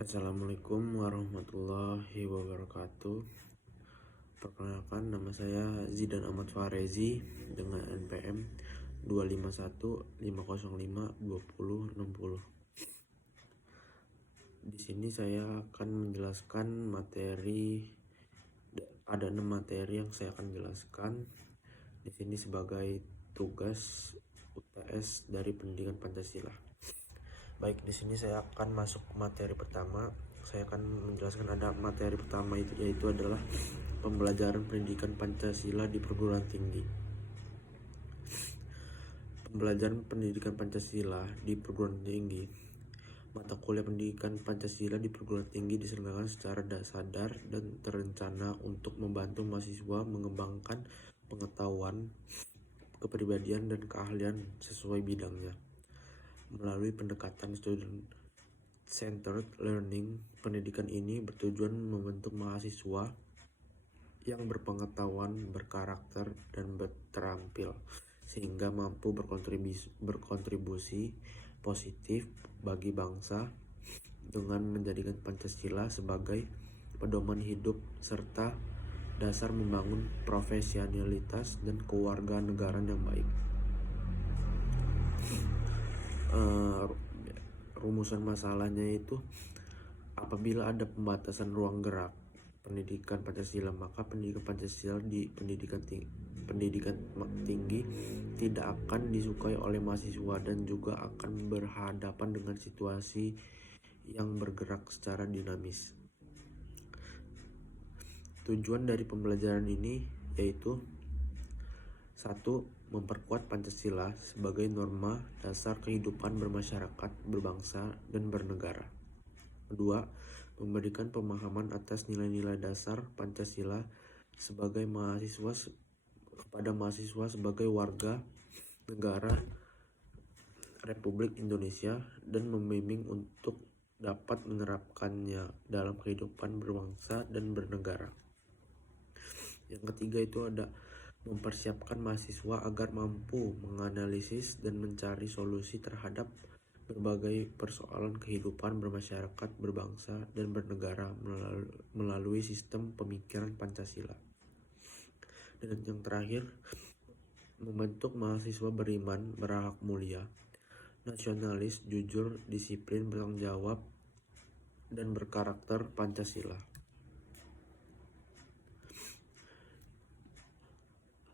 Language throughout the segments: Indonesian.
Assalamualaikum warahmatullahi wabarakatuh. Perkenalkan, nama saya Zidan Ahmad Farezi dengan NPM 25150520060. Di sini saya akan menjelaskan ada 6 materi yang saya akan jelaskan di sini sebagai tugas UTS dari pendidikan Pancasila. Baik, di sini saya akan masuk ke materi pertama. Saya akan menjelaskan ada materi pertama yaitu adalah pembelajaran pendidikan Pancasila di perguruan tinggi. Pembelajaran pendidikan Pancasila di perguruan tinggi. Mata kuliah pendidikan Pancasila di perguruan tinggi diselenggarakan secara sadar dan terencana untuk membantu mahasiswa mengembangkan pengetahuan, kepribadian, dan keahlian sesuai bidangnya. Melalui pendekatan student-centered learning, pendidikan ini bertujuan membentuk mahasiswa yang berpengetahuan, berkarakter, dan berterampil sehingga mampu berkontribusi positif bagi bangsa dengan menjadikan Pancasila sebagai pedoman hidup serta dasar membangun profesionalitas dan kewarganegaraan yang baik. Rumusan masalahnya itu, apabila ada pembatasan ruang gerak pendidikan Pancasila, maka pendidikan Pancasila di pendidikan tinggi tidak akan disukai oleh mahasiswa dan juga akan berhadapan dengan situasi yang bergerak secara dinamis. Tujuan dari pembelajaran ini yaitu 1. Memperkuat Pancasila sebagai norma dasar kehidupan bermasyarakat, berbangsa, dan bernegara. 2. Memberikan pemahaman atas nilai-nilai dasar Pancasila kepada mahasiswa sebagai warga negara Republik Indonesia dan membimbing untuk dapat menerapkannya dalam kehidupan berbangsa dan bernegara. Yang ketiga itu ada mempersiapkan mahasiswa agar mampu menganalisis dan mencari solusi terhadap berbagai persoalan kehidupan bermasyarakat, berbangsa, dan bernegara melalui sistem pemikiran Pancasila. Dan yang terakhir, membentuk mahasiswa beriman, berakhlak mulia, nasionalis, jujur, disiplin, bertanggung jawab, dan berkarakter Pancasila.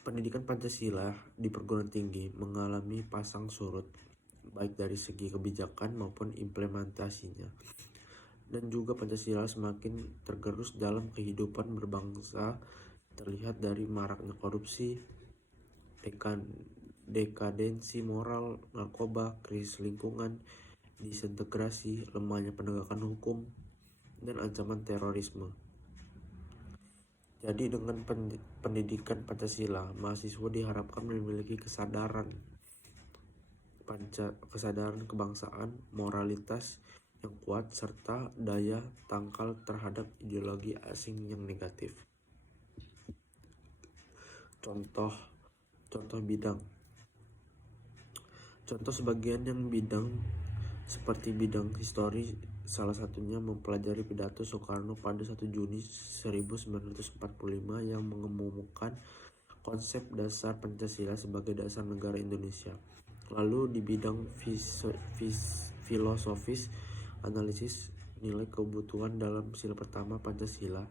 Pendidikan Pancasila di perguruan tinggi mengalami pasang surut, baik dari segi kebijakan maupun implementasinya. Dan juga Pancasila semakin tergerus dalam kehidupan berbangsa, terlihat dari maraknya korupsi, dekadensi moral, narkoba, krisis lingkungan, disintegrasi, lemahnya penegakan hukum, dan ancaman terorisme. Jadi dengan pendidikan Pancasila, mahasiswa diharapkan memiliki kesadaran kebangsaan, moralitas yang kuat, serta daya tangkal terhadap ideologi asing yang negatif. Contoh bidang. Contoh sebagian yang bidang seperti bidang histori, salah satunya mempelajari pidato Soekarno pada 1 Juni 1945 yang mengemukakan konsep dasar Pancasila sebagai dasar negara Indonesia. Lalu di bidang filosofis, analisis nilai kebutuhan dalam sila pertama Pancasila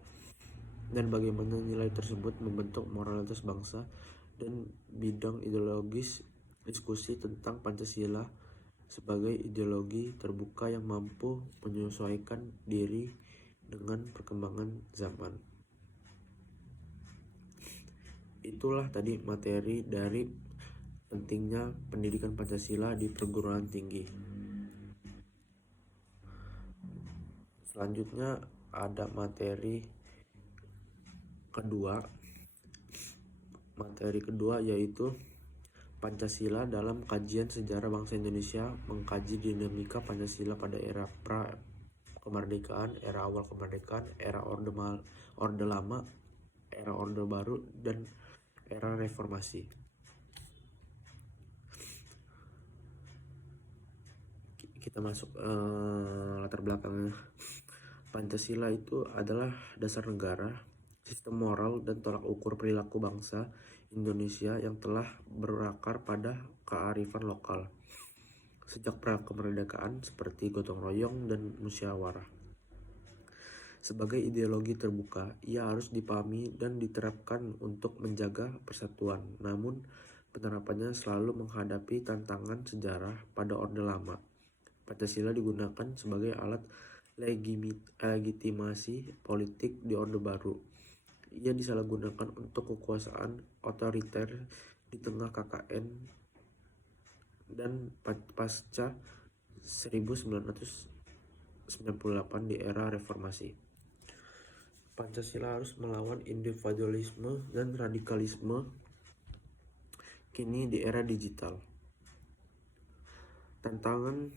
dan bagaimana nilai tersebut membentuk moralitas bangsa, dan bidang ideologis, diskusi tentang Pancasila sebagai ideologi terbuka yang mampu menyesuaikan diri dengan perkembangan zaman. Itulah tadi materi dari pentingnya pendidikan Pancasila di perguruan tinggi. Selanjutnya ada materi kedua yaitu Pancasila dalam kajian sejarah bangsa Indonesia, mengkaji dinamika Pancasila pada era pra-kemerdekaan, era awal kemerdekaan, era Orde Lama, era Orde Baru, dan era reformasi. Kita masuk latar belakangnya. Pancasila itu adalah dasar negara, sistem moral dan tolak ukur perilaku bangsa Indonesia yang telah berakar pada kearifan lokal sejak pra kemerdekaan seperti gotong royong dan musyawarah. Sebagai ideologi terbuka, ia harus dipahami dan diterapkan untuk menjaga persatuan. Namun, penerapannya selalu menghadapi tantangan sejarah pada Orde Lama. Pancasila digunakan sebagai alat legitimasi politik di Orde Baru. Ia disalahgunakan untuk kekuasaan otoriter di tengah KKN dan pasca 1998 di era reformasi. Pancasila harus melawan individualisme dan radikalisme kini di era digital. Tantangan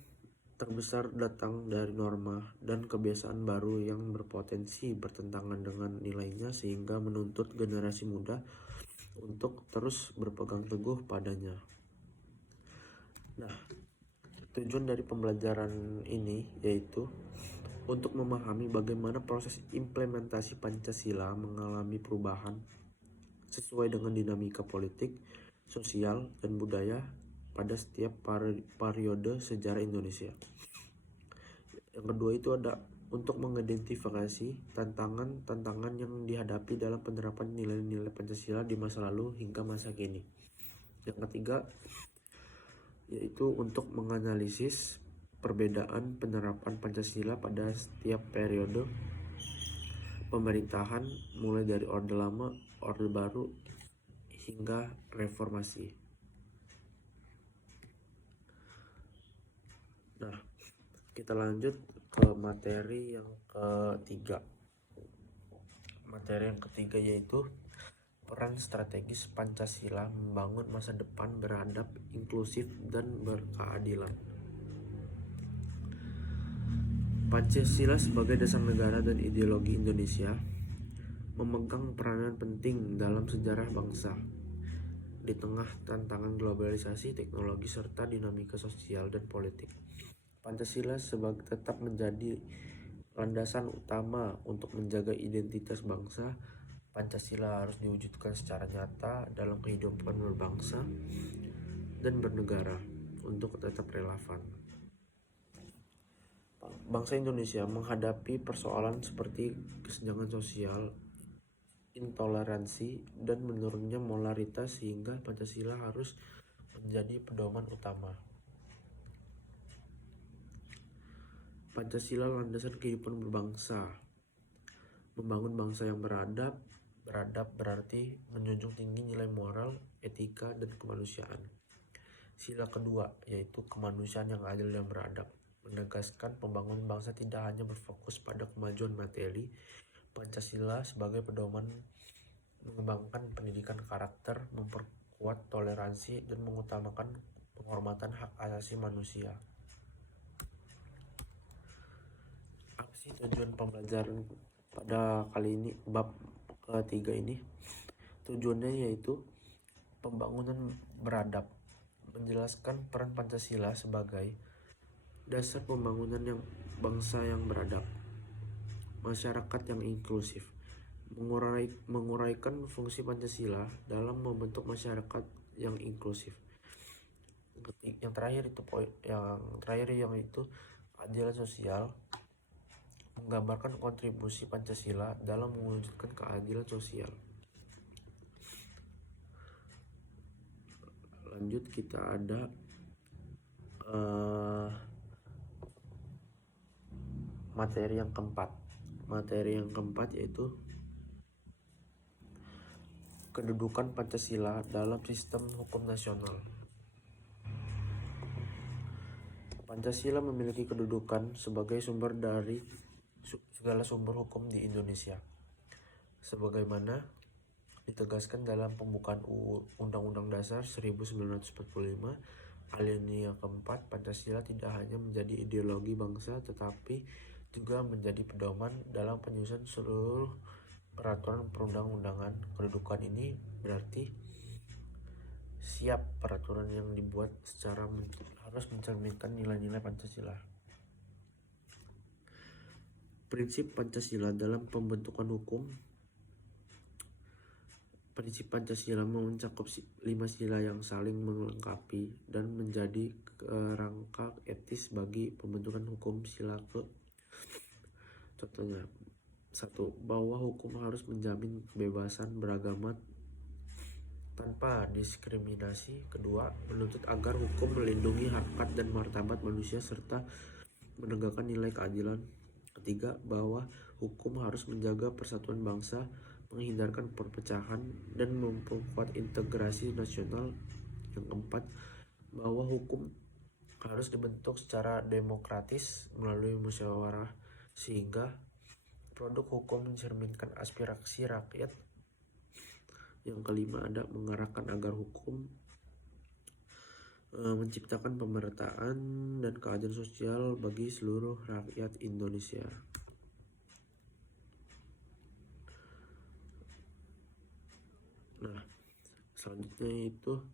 terbesar datang dari norma dan kebiasaan baru yang berpotensi bertentangan dengan nilainya sehingga menuntut generasi muda untuk terus berpegang teguh padanya. Nah, tujuan dari pembelajaran ini yaitu untuk memahami bagaimana proses implementasi Pancasila mengalami perubahan sesuai dengan dinamika politik, sosial, dan budaya pada setiap periode sejarah Indonesia. Yang kedua itu ada untuk mengidentifikasi tantangan-tantangan yang dihadapi dalam penerapan nilai-nilai Pancasila di masa lalu hingga masa kini. Yang ketiga yaitu untuk menganalisis perbedaan penerapan Pancasila pada setiap periode pemerintahan mulai dari Orde Lama, Orde Baru, hingga reformasi. Nah, kita lanjut ke materi yang ketiga. Materi yang ketiga yaitu peran strategis Pancasila membangun masa depan beradab, inklusif, dan berkeadilan. Pancasila sebagai dasar negara dan ideologi Indonesia memegang peranan penting dalam sejarah bangsa. Di tengah tantangan globalisasi, teknologi, serta dinamika sosial dan politik, Pancasila tetap menjadi landasan utama untuk menjaga identitas bangsa. Pancasila harus diwujudkan secara nyata dalam kehidupan berbangsa dan bernegara untuk tetap relevan. Bangsa Indonesia menghadapi persoalan seperti kesenjangan sosial, intoleransi, dan menurunnya moralitas sehingga Pancasila harus menjadi pedoman utama. Pancasila landasan kehidupan berbangsa. Membangun bangsa yang beradab. Beradab berarti menjunjung tinggi nilai moral, etika, dan kemanusiaan. Sila kedua yaitu kemanusiaan yang adil dan beradab. Menegaskan pembangunan bangsa tidak hanya berfokus pada kemajuan materi. Pancasila sebagai pedoman mengembangkan pendidikan karakter, memperkuat toleransi, dan mengutamakan penghormatan hak asasi manusia. Apa sih tujuan pembelajaran pada kali ini, bab ketiga ini? Tujuannya yaitu pembangunan beradab, menjelaskan peran Pancasila sebagai dasar pembangunan bangsa yang beradab, masyarakat yang inklusif, menguraikan fungsi Pancasila dalam membentuk masyarakat yang inklusif. Yang terakhir itu keadilan sosial, menggambarkan kontribusi Pancasila dalam mewujudkan keadilan sosial. Lanjut kita ada materi yang keempat. Materi yang keempat yaitu kedudukan Pancasila dalam sistem hukum nasional. Pancasila memiliki kedudukan sebagai sumber dari segala sumber hukum di Indonesia, sebagaimana ditegaskan dalam pembukaan Undang-Undang Dasar 1945 alinea keempat. Pancasila tidak hanya menjadi ideologi bangsa tetapi juga menjadi pedoman dalam penyusunan seluruh peraturan perundang-undangan. Kedudukan ini berarti setiap peraturan yang dibuat harus mencerminkan nilai-nilai Pancasila. Prinsip Pancasila dalam pembentukan hukum. Prinsip Pancasila mencakup 5 sila yang saling melengkapi dan menjadi kerangka etis bagi pembentukan hukum. Sila ke contohnya 1. Bahwa hukum harus menjamin kebebasan beragama tanpa diskriminasi. 2. Menuntut agar hukum melindungi harkat dan martabat manusia serta menegakkan nilai keadilan. 3. Bahwa hukum harus menjaga persatuan bangsa, menghindarkan perpecahan, dan memperkuat integrasi nasional. Yang 4. Bahwa hukum harus dibentuk secara demokratis melalui musyawarah sehingga produk hukum mencerminkan aspirasi rakyat. Yang kelima ada mengarahkan agar hukum menciptakan pemerataan dan keadilan sosial bagi seluruh rakyat Indonesia. Nah, selanjutnya itu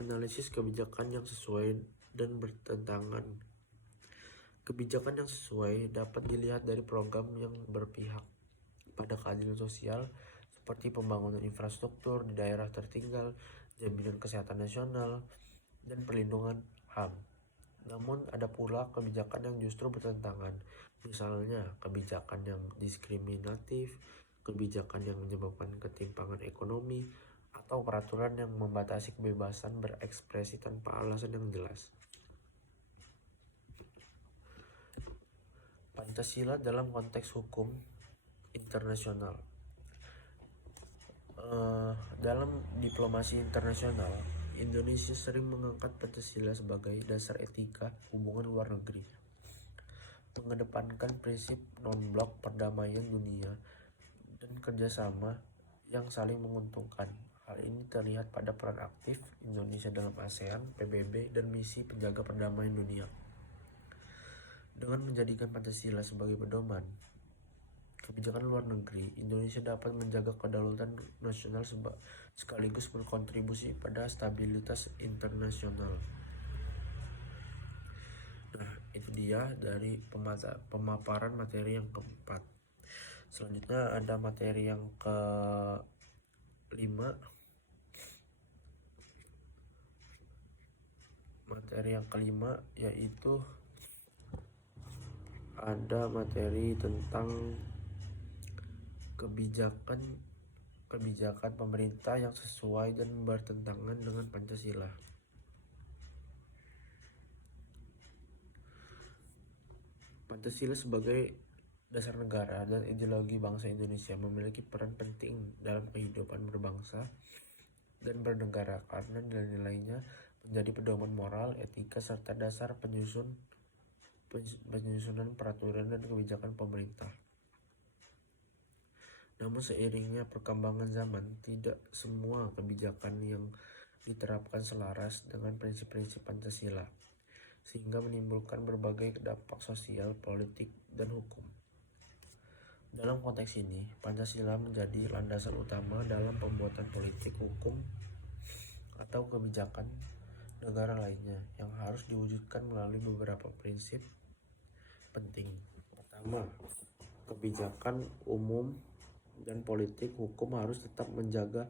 analisis kebijakan yang sesuai dan bertentangan. Kebijakan yang sesuai dapat dilihat dari program yang berpihak pada keadilan sosial seperti pembangunan infrastruktur di daerah tertinggal, jaminan kesehatan nasional, dan perlindungan HAM. Namun ada pula kebijakan yang justru bertentangan, misalnya kebijakan yang diskriminatif, kebijakan yang menyebabkan ketimpangan ekonomi, atau peraturan yang membatasi kebebasan berekspresi tanpa alasan yang jelas. Pancasila dalam konteks hukum internasional. Dalam diplomasi internasional, Indonesia sering mengangkat Pancasila sebagai dasar etika hubungan luar negeri, mengedepankan prinsip non-blok, perdamaian dunia, dan kerjasama yang saling menguntungkan. Hal ini terlihat pada peran aktif Indonesia dalam ASEAN, PBB, dan misi penjaga perdamaian dunia. Dengan menjadikan Pancasila sebagai pedoman kebijakan luar negeri, Indonesia dapat menjaga kedaulatan nasional sekaligus berkontribusi pada stabilitas internasional. Nah, itu dia dari pemaparan materi yang keempat. Selanjutnya ada materi yang kelima. Materi yang kelima yaitu ada materi tentang kebijakan pemerintah yang sesuai dan bertentangan dengan Pancasila. Pancasila sebagai dasar negara dan ideologi bangsa Indonesia memiliki peran penting dalam kehidupan berbangsa dan bernegara karena nilai-nilainya menjadi pedoman moral, etika, serta dasar penyusunan peraturan dan kebijakan pemerintah. Namun seiringnya perkembangan zaman, tidak semua kebijakan yang diterapkan selaras dengan prinsip-prinsip Pancasila, sehingga menimbulkan berbagai dampak sosial, politik, dan hukum. Dalam konteks ini, Pancasila menjadi landasan utama dalam pembuatan politik, hukum, atau kebijakan negara lainnya yang harus diwujudkan melalui beberapa prinsip penting. Pertama, kebijakan umum dan politik hukum harus tetap menjaga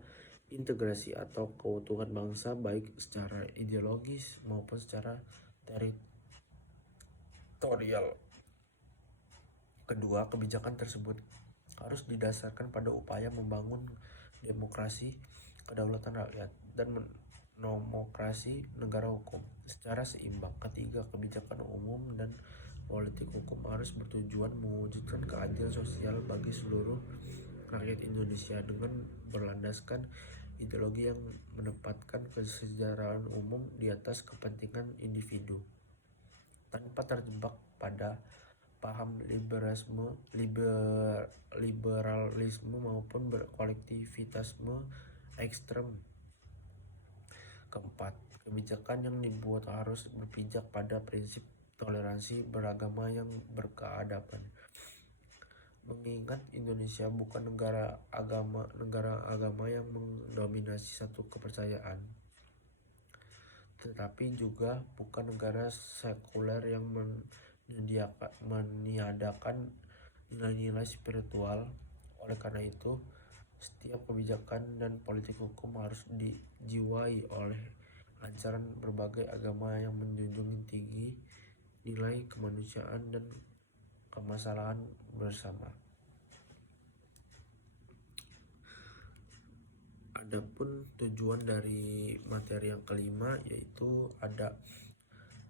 integrasi atau keutuhan bangsa baik secara ideologis maupun secara teritorial. Kedua, kebijakan tersebut harus didasarkan pada upaya membangun demokrasi, kedaulatan rakyat, dan demokrasi negara hukum secara seimbang. Ketiga, kebijakan umum dan politik hukum harus bertujuan mewujudkan keadilan sosial bagi seluruh rakyat Indonesia dengan berlandaskan ideologi yang menempatkan kesejahteraan umum di atas kepentingan individu, tanpa terjebak pada paham liberalisme maupun kolektivitasme ekstrem. Keempat, kebijakan yang dibuat harus berpijak pada prinsip toleransi beragama yang berkeadaban. Mengingat Indonesia bukan negara agama yang mendominasi satu kepercayaan, tetapi juga bukan negara sekuler yang meniadakan nilai-nilai spiritual. Oleh karena itu, setiap kebijakan dan politik hukum harus dijiwai oleh ajaran berbagai agama yang menjunjung tinggi nilai kemanusiaan dan kemasalahan bersama. Adapun tujuan dari materi yang kelima yaitu ada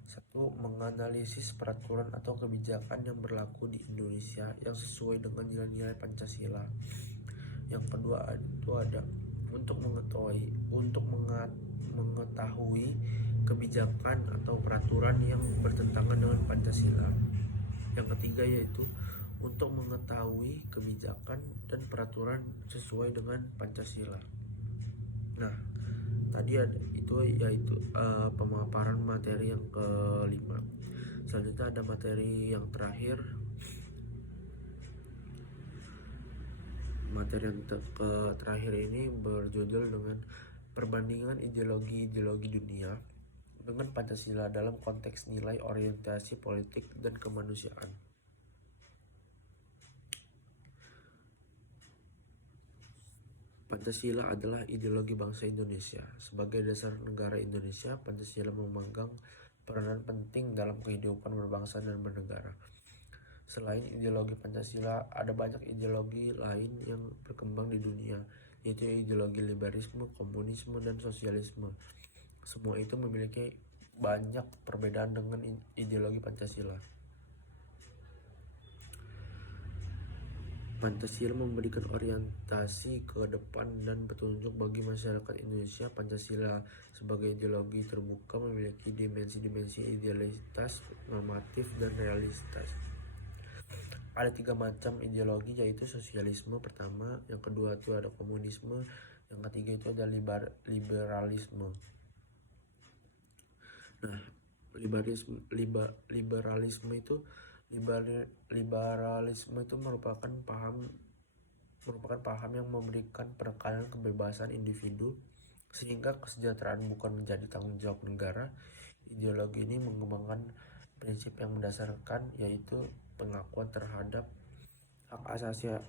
satu, menganalisis peraturan atau kebijakan yang berlaku di Indonesia yang sesuai dengan nilai-nilai Pancasila. Yang kedua itu ada untuk mengetahui kebijakan atau peraturan yang bertentangan dengan Pancasila. Yang ketiga yaitu untuk mengetahui kebijakan dan peraturan sesuai dengan Pancasila. Nah, tadi ada itu yaitu pemaparan materi yang kelima. Selanjutnya ada materi yang terakhir. Materi yang terakhir ini berjudul dengan perbandingan ideologi-ideologi dunia dengan Pancasila dalam konteks nilai orientasi politik dan kemanusiaan. Pancasila adalah ideologi bangsa Indonesia. Sebagai dasar negara Indonesia, Pancasila memegang peranan penting dalam kehidupan berbangsa dan bernegara. Selain ideologi Pancasila, ada banyak ideologi lain yang berkembang di dunia, yaitu ideologi liberalisme, komunisme, dan sosialisme. Semua itu memiliki banyak perbedaan dengan ideologi Pancasila. Pancasila memberikan orientasi ke depan dan petunjuk bagi masyarakat Indonesia. Pancasila sebagai ideologi terbuka memiliki dimensi-dimensi idealitas, normatif, dan realitas. Ada 3 macam ideologi, yaitu sosialisme pertama, yang kedua itu ada komunisme, yang ketiga itu ada liberalisme. Nah, liberalisme itu merupakan paham yang memberikan penekanan kebebasan individu sehingga kesejahteraan bukan menjadi tanggung jawab negara. Ideologi ini mengembangkan prinsip yang mendasarkan, yaitu pengakuan terhadap hak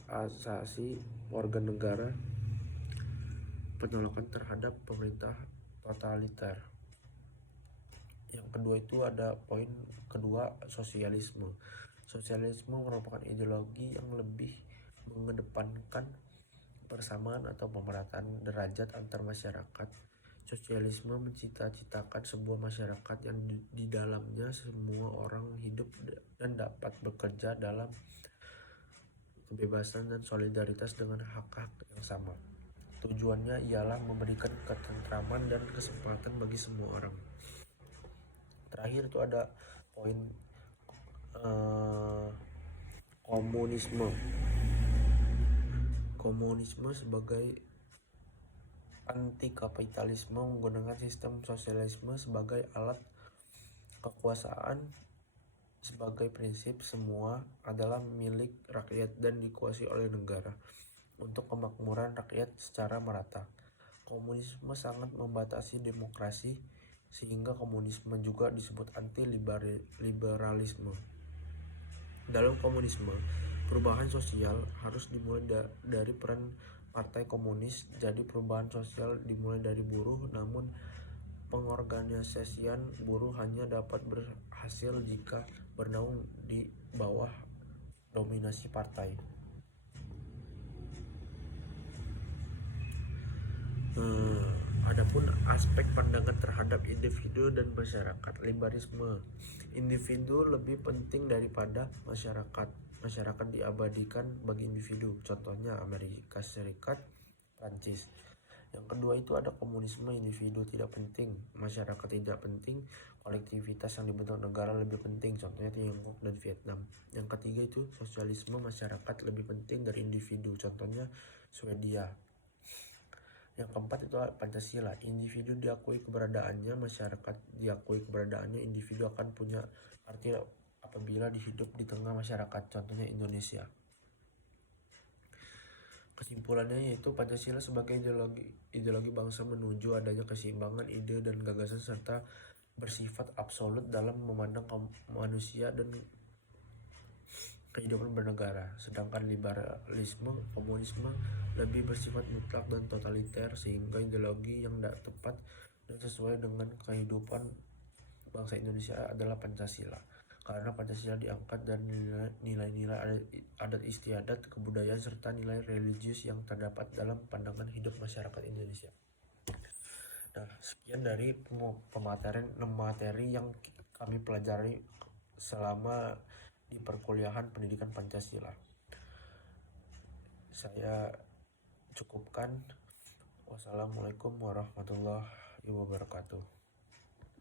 asasi warga negara, penolakan terhadap pemerintah totaliter. Yang kedua itu ada poin kedua, sosialisme. Sosialisme merupakan ideologi yang lebih mengedepankan persamaan atau pemerataan derajat antar masyarakat. Sosialisme mencita-citakan sebuah masyarakat yang di dalamnya semua orang hidup dan dapat bekerja dalam kebebasan dan solidaritas dengan hak-hak yang sama. Tujuannya ialah memberikan ketentraman dan kesempatan bagi semua orang. Terakhir itu ada poin komunisme. Komunisme sebagai anti kapitalisme menggunakan sistem sosialisme sebagai alat kekuasaan. Sebagai prinsip, semua adalah milik rakyat dan dikuasai oleh negara untuk kemakmuran rakyat secara merata. Komunisme sangat membatasi demokrasi, sehingga komunisme juga disebut anti-liberalisme. Dalam komunisme, perubahan sosial harus dimulai dari peran Partai Komunis. Jadi perubahan sosial dimulai dari buruh, namun pengorganisasian buruh hanya dapat berhasil jika bernaung di bawah dominasi partai. Adapun aspek pandangan terhadap individu dan masyarakat. Liberalisme, individu lebih penting daripada masyarakat. Masyarakat diabadikan bagi individu. Contohnya Amerika Serikat, Prancis. Yang kedua itu ada komunisme, individu tidak penting, masyarakat tidak penting, kolektivitas yang dibentuk negara lebih penting. Contohnya Tiongkok dan Vietnam. Yang ketiga itu sosialisme, masyarakat lebih penting dari individu. Contohnya Swedia. Yang keempat itu Pancasila, individu diakui keberadaannya, masyarakat diakui keberadaannya. Individu akan punya arti apabila hidup di tengah masyarakat, contohnya Indonesia. Kesimpulannya yaitu Pancasila sebagai ideologi bangsa menuju adanya keseimbangan ide dan gagasan serta bersifat absolut dalam memandang manusia dan kehidupan bernegara, sedangkan liberalisme komunisme lebih bersifat mutlak dan totaliter, sehingga ideologi yang tidak tepat dan sesuai dengan kehidupan bangsa Indonesia adalah Pancasila. Karena Pancasila diangkat dari nilai-nilai adat istiadat, kebudayaan, serta nilai religius yang terdapat dalam pandangan hidup masyarakat Indonesia. Nah, sekian dari materi yang kami pelajari selama di perkuliahan pendidikan Pancasila. Saya cukupkan. Wassalamualaikum warahmatullahi wabarakatuh.